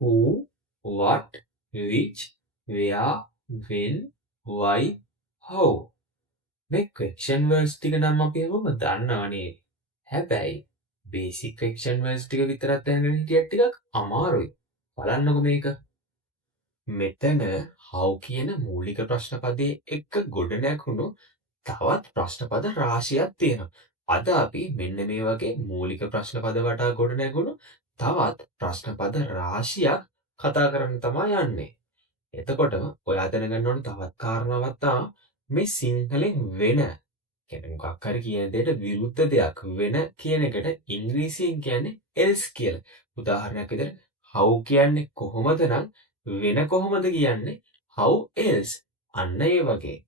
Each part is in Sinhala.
who, what, which, where, when, why, how. මේ question words ටික නම් අපි හැමෝම දන්නවනේ. හැබැයි basic question words ටික විතරක් දැනගෙන හිටියත් ටිකක් අමාරුයි. බලන්නකො මේක. මෙතන how කියන මූලික ප්‍රශ්න පදයේ එක්ක ගොඩ නැගුණු තවත් ප්‍රශ්න පද රාශියක් තියෙනවා. අද අපි මෙන්න මේ වගේ මූලික ප්‍රශ්න පද වටා ගොඩ නැගුණු තවත් ප්‍රශ්න පද රාශියක් කතා කරන්න තමයි යන්නේ. එතකොටම ඔයා දැනගන්න ඕන තවත් කාරණාවක් තමයි මේ සිංහලෙන් වෙන කියන්නේ මොකක් හරි කියන දෙයට විරුද්ධ දෙයක් වෙන කියන එකට ඉංග්‍රීසියෙන් කියන්නේ else කියලා. උදාහරණයක් විදිහට how කියන්නේ කොහොමද නම් වෙන කොහොමද කියන්නේ how else. අන්න ඒ වගේ.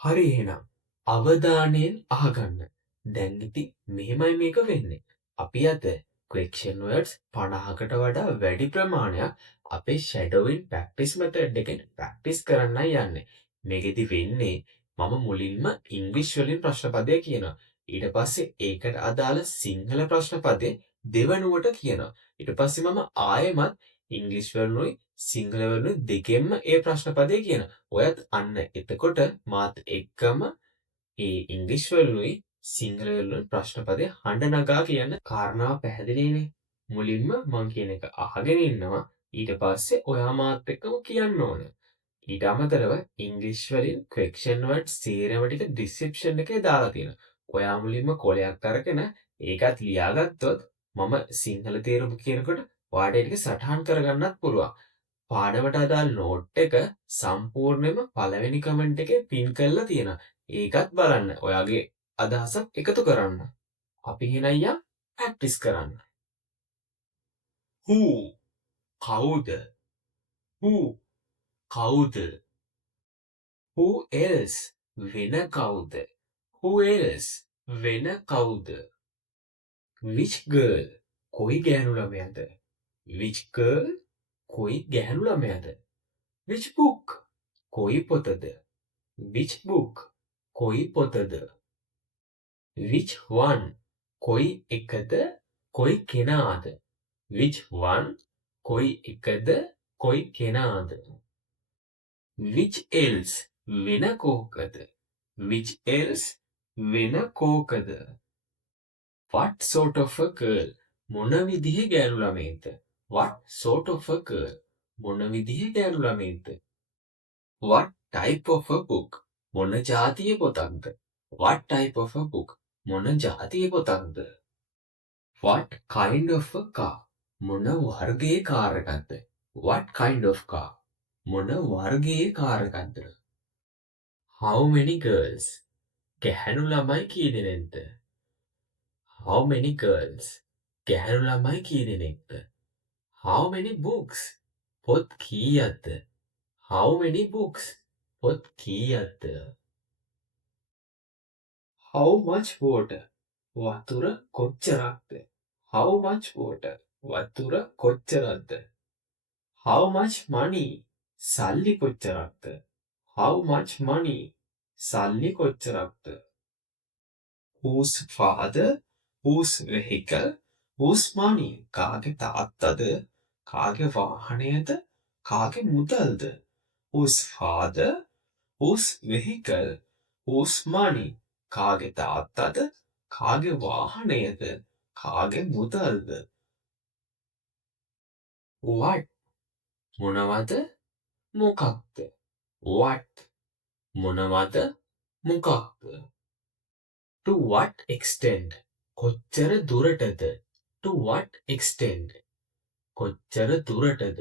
හරි එහෙනම් අවධානයෙන් අහගන්න. දැන් ඉතින් මෙහෙමයි මේක වෙන්නේ. අපි අද question words 50කට වඩා වැඩි ප්‍රමාණයක් අපේ shadowing practice method එකෙන් practice කරන්නයි යන්නේ. මේකෙදි වෙන්නේ මම මුලින්ම ඉංග්‍රීසි වලින් ප්‍රශ්න පදය කියනවා. ඊට පස්සේ ඒකට අදාළ සිංහල ප්‍රශ්න පදේ දෙවනුවට කියනවා. ඊට පස්සේ මම ආයෙමත් ඉංග්‍රීසි වලිනුයි සිංහල වලිනුයි දෙකෙන්ම ඒ ප්‍රශ්න පදේ කියනවා. ඔයත් අන්න එතකොට මාත් එක්කම ඒ ඉංග්‍රීසි වලිනුයි සිංහල වලිනුයි ප්‍රශ්න පදේ හඬ නගා කියන්න කාරණාව පැහැදිලිනේ. මුලින්ම මං කියන එක අහගෙන ඉන්නවා. ඊට පස්සේ ඔයා මාත් එක්කම කියන්න ඕන. ඊට අමතරව ඉංග්‍රීසි වලින් question words සේරම ටික description එකේ දාලා තියෙනවා. ඔයා මුලින්ම කොලයක් අරගෙන ඒකත් ලියාගත්තොත් මම සිංහල තේරුම කියනකොට ඔයාට ඒක සටහන් කරගන්නත් පුළුවන්. පාඩමට අදාළ නෝට් එක සම්පූර්ණයෙන්ම පළවෙනි කමෙන්ට් එකේ පින් කරලා තියෙනවා. ඒකත් බලන්න. ඔයාගේ අදහසක් එකතු කරන්න. අපි එහෙනම් ප්‍රැක්ටිස් කරන්න. who කවුද? who කවුද? who else වෙන කවුද? who else වෙන කවුද? which girl කොයි ගෑනු ළමයාද? which girl කොයි ගැහැණු ළමයාද? which book කොයි පොතද? which book කොයි පොතද? which one කොයි එකද? කොයි කෙනාද? which one කොයි එකද? කොයි කෙනාද? which else වෙන කෝකද? which else වෙන කෝකද? what sort of a girl මොන විදිහේ ගෑනු ළමයෙක්ද? what sort of a girl මොන විදිහේ ගෑනු ළමයෙක්ද? what type of a book මොන ජාතියේ පොතක්ද? what type of a book මොන ජාතියේ පොතක්ද? what kind of a car මොන වර්ගයේ කාර් එකක්ද? what kind of car මොන වර්ගයේ කාර් එකක්ද? how many girls ගැහැණු ළමයි කී දෙනෙක්ද? how many girls ගැහැණු ළමයි කී දෙනෙක්ද? how many books පොත් කීයක්ද? how many books පොත් කීයක්ද? how much water වතුර කොච්චරක්ද? how much water වතුර කොච්චරක්ද? how much money සල්ලි කොච්චරක්ද? how much money සල්ලි කොච්චරක්ද? whose father whose vehicle whose money කාගේ තාත්තද? කාගේ වාහනයද? කාගේ මුදල්ද? whose father whose vehicle whose money කාගේ තාත්තද? කාගේ වාහනයද? කාගේ මුදල්ද? what මොනවද? මොකක්ද? what මොනවද? මොකක්ද? to what extent කොච්චර දුරටද? to what extent කොච්චර දුරටද?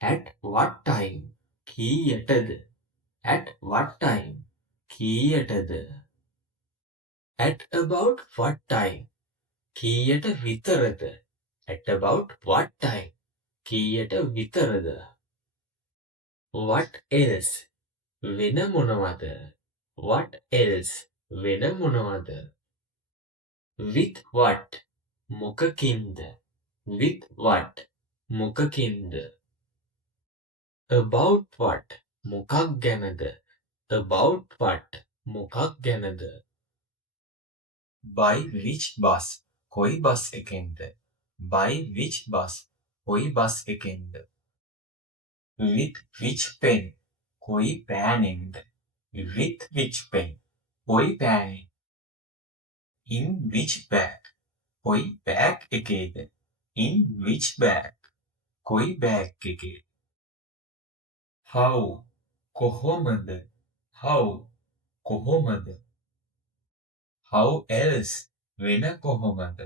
at what time කීයටද? at what time කීයටද? at about what time කීයට විතරද? at about what time කීයට විතරද? what else වෙන මොනවද? what else වෙන මොනවද? with what මොකකින්ද? with what මොකකින්ද? about what මොකක් ගැනද? about what මොකක් ගැනද? by which bus කොයි බස් එකෙන්ද? by which bus කොයි බස් එකෙන්ද? with which pen? කොයි පෑනෙන්ද? with which pen? කොයි පෑනෙන්? in which bag? කොයි බෑග් එකේද? in which bag? කොයි බෑග් එකේ? how කොහොමද? how කොහොමද? how else වෙන කොහොමද?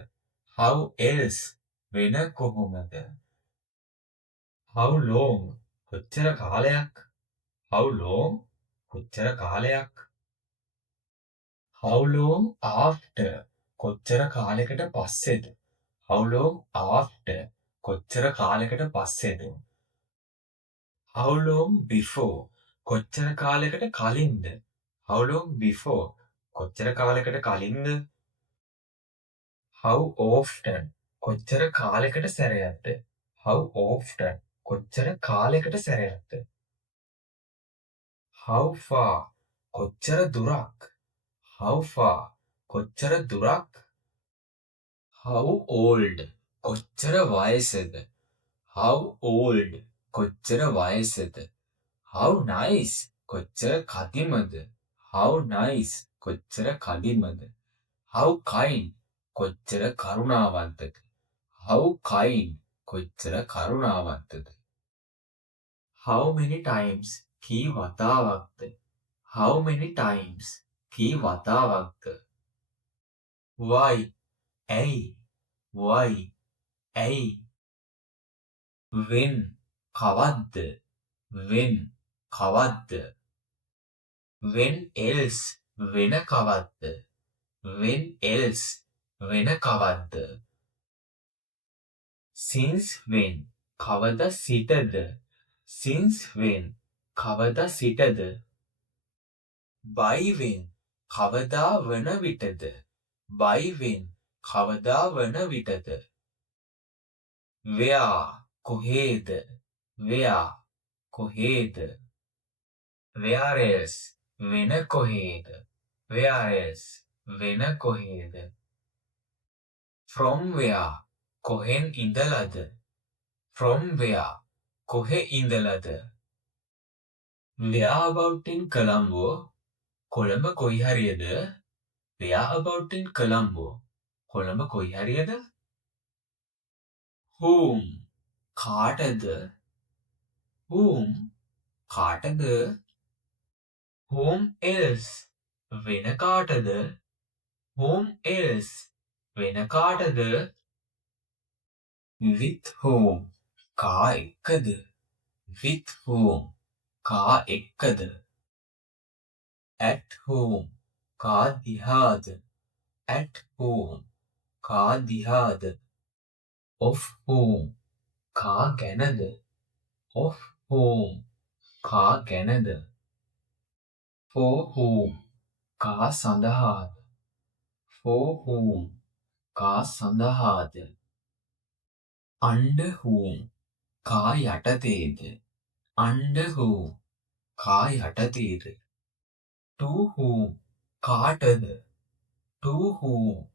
how else වෙන කොහොමද? how long කොච්චර කාලයක්? how long කොච්චර කාලයක්? how long after කොච්චර කාලයකට පස්සේද? how long after කොච්චර කාලයකට පස්සේද? how long before කොච්චර කාලයකට කලින්ද? how long before කොච්චර කාලයකට කලින්ද? how often කොච්චර කාලයකට සැරයක්ද? how often කොච්චර කාලයකට සැරයක්ද? how far කොච්චර දුරක්? how far කොච්චර දුරක්? how old කොච්චර වයසද? how old කොච්චර වයසද? how nice කොච්චර කදිමද? how nice කොච්චර කදිමද? how kind කොච්චර කරුණාවන්තද? how kind කොච්චර කරුණාවන්තද? how many times key වතාවක්ද? how many times key වතාවක්ද? why ඇයි? why ඇයි? when කවද්ද? when කවද්ද? when else වෙන කවද්ද? when else වෙන කවද්ද? since when කවද සිටද? since when කවද සිටද? by when කවදා වන විටද? by when කවදා වන විටද? where කොහේද? where කොහේද? where else වෙන කොහේද? where else වෙන කොහේද? from where කොහෙන් ඉඳලාද? from where කොහෙ ඉඳලාද? where about in Colombo Colombo කොයි හරියද? where about in Colombo Colombo කොයි හරියද? whom කාටද? whom කාටද? whom else වෙන කාටද? whom else වෙන කාටද? with whom කා එක්කද? with whom කා එක්කද? at whom කා දිහාද? at whom කා දිහාද? of whom කා ගැනද? of whom කා ගැනද? for whom කා සඳහාද? for whom කා සඳහාද? under whom කා යටතේද? under whom කා යටතේද? to whom කාටද? to whom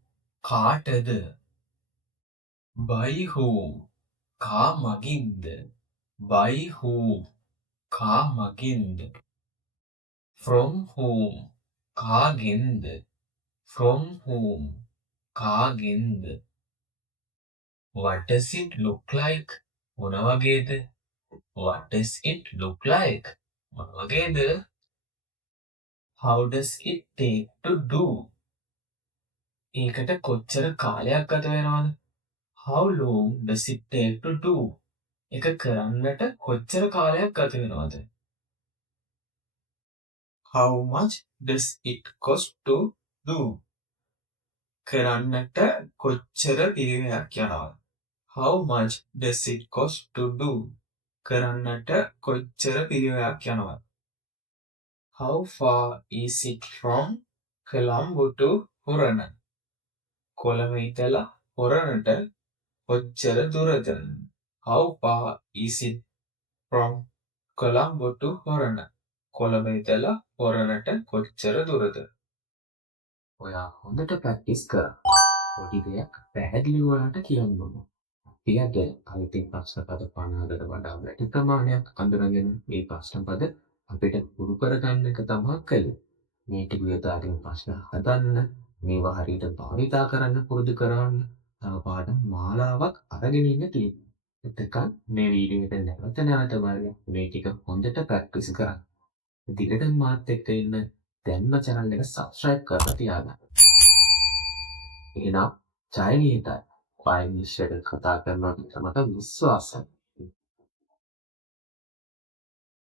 කාටද? by whom කා මගින්ද? by whom කා මගින්ද? from whom කාගෙන්ද? from whom කාගෙන්ද? what does it look like මොන වගේද? what does it look like මොන වගේද? how does it take to do ඒකට කොච්චර කාලයක් ගත වෙනවද? how long does it take to do එක කරන්නට කොච්චර කාලයක් ගත වෙනවද? how much does it cost to do කරන්නට කොච්චර පිරිවැයක් යනවද? how much does it cost to do කරන්නට කොච්චර පිරිවැයක් යනවද? how far is it from Colombo to Horana Colombo ඉඳලා හොරණට කොච්චර දුරද? how far is it from Colombo to Horana Colombo ඉඳලා හොරණට කොච්චර දුරද? ඔයා හොඳට ප්‍රැක්ටිස් කරා. පොඩි දෙයක් පැහැදිලි වුණාට කියන්න ඕන. අපි අද අලුතින් ප්‍රශ්න පද 50කට වඩා වැඩි ප්‍රමාණයක් අඳුරගෙන මේ ප්‍රශ්න පද අපිට පුරු කරගන්න එක තමයි කළේ. මේ ටික ආදින් ප්‍රශ්න හදන්න, මේවා හරියට භාවිතා කරන්න පුරුදු කරන්න තව පාඩම් මාලාවක් අරගෙන ඉන්න තියෙනවා. එතකන් මේ වීඩියෝ එක නැවත නැවත බලලා මේ ටික හොඳට ප්‍රැක්ටිස් කරන්න. දිගටම මාත් එක්ක ඉන්න දැන්ම channel එක subscribe කරලා තියාගන්න. එහෙනම් ජය නියතයි. වයින් විශ්වයට කතා කරනවා කියලා මට විශ්වාසයි.